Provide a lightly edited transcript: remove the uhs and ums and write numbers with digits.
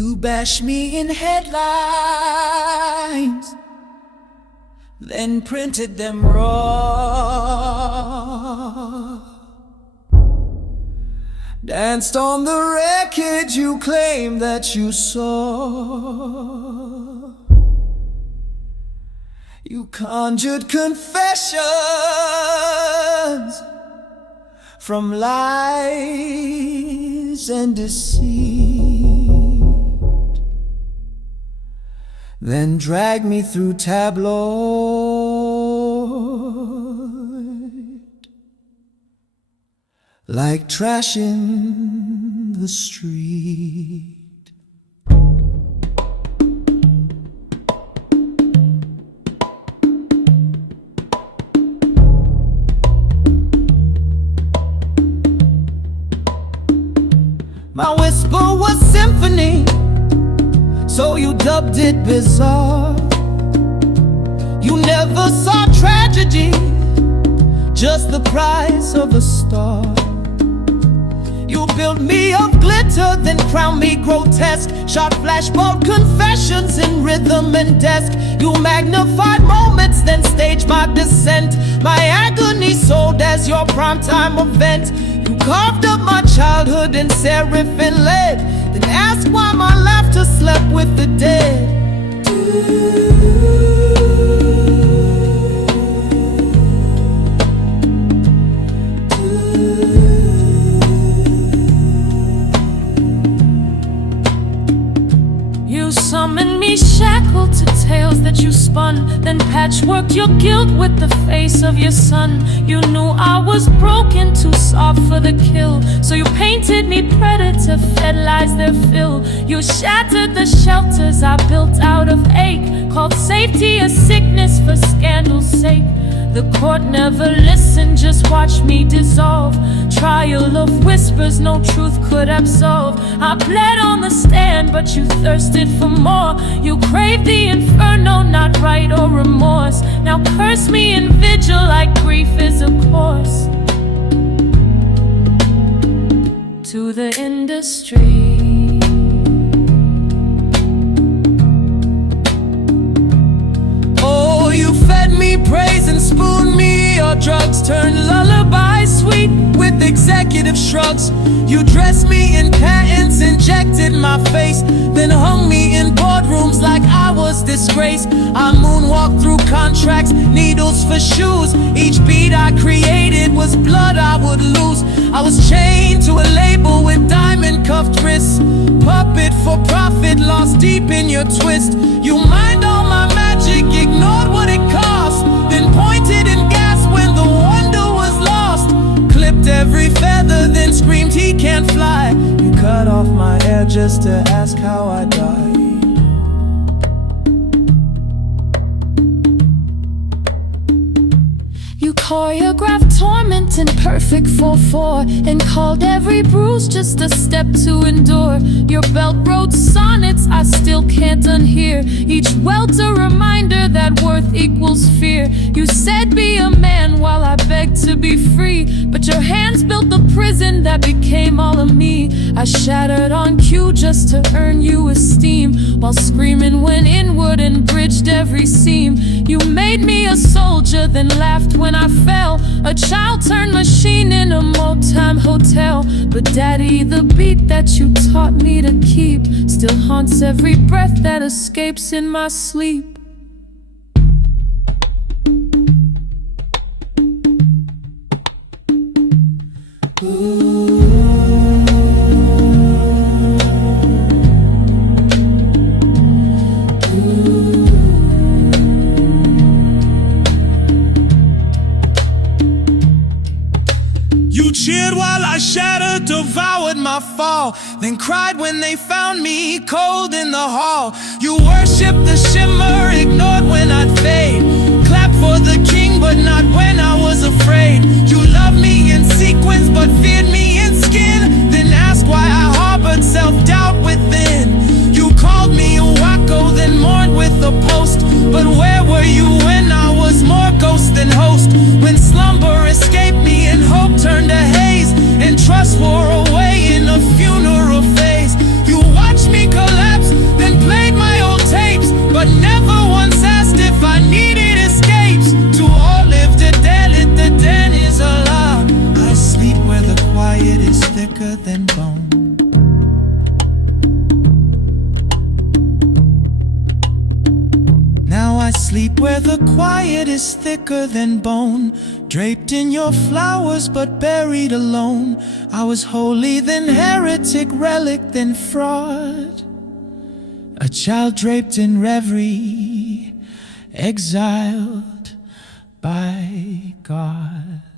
You bash me in headlines, then printed them raw. Danced on the wreckage you claim that you saw. You conjured confessions from lies and deceit, then dragged me through tabloid like trash in the street. My whisper was symphony, so you dubbed it bizarre. You never saw tragedy, just the price of a star. You built me of glitter, then crowned me grotesque. Shot flashbulb confessions in rhythm and desk. You magnified moments, then staged my descent. My agony sold as your primetime event. You carved up my childhood in serif and lead, then asked why my laughter slept with the dead. You summoned me shackled to tales that you spun, then patchworked your guilt with the face of your son. You knew I was broken, too soft for the kill, so you painted me predator, fed lies their fill. You shattered the shelters I built out of ache, called safety a sickness for scandal's sake. The court never listened, just watched me dissolve. Trial of whispers no truth could absolve. I bled on the stand, but you thirsted for more. You craved the inferno, not right or remorse. Now curse me in vigil like grief is a course. To the industry, oh, you fed me praise and spooned me your drugs, turned lullabies sweet with executive shrugs. You dressed me in patents, injected my face, then hung me in boardrooms like I was disgraced. I moonwalked through contracts, needles for shoes. Each beat I created was blood I would lose. I was chained to a label with diamond cuffed wrists. Puppet for profit, lost deep in your twist. You mined all my magic, ignored what it cost, then pointed and gasped when the wonder was lost. Clipped every feather, then screamed he can't fly. You cut off my hair just to ask how I died. You choreographed torment in perfect 4/4, and called every bruise just a step to endure. Your belt wrote sonnets I still can't unhear, each welt a reminder that worth equals fear. You said be a man while I begged to be free, but your hands built the prison that became all of me. I shattered on cue just to earn you esteem, while screaming went inward and bridged every seam. You made me a soldier, then laughed when I fell, a child turned machine in a Motown hotel. But daddy, the beat that you taught me to keep still haunts every breath that escapes in my sleep. You cheered while I shattered, devoured my fall, then cried when they found me cold in the hall. You worshipped the shimmer, ignored when I'd fade, clapped for the king but not when I was afraid. You loved me in sequence but feared me in skin, then asked why I harbored self-doubt within. You called me a wacko, then mourned with a post, but where were you when I was more ghost than host? When slumber escaped me and hope turned to haze, and trust wore away in a funeral phase. You watched me collapse quiet is thicker than bone, draped in your flowers but buried alone. I was holy, then heretic, relic, then fraud. A child draped in reverie, exiled by God.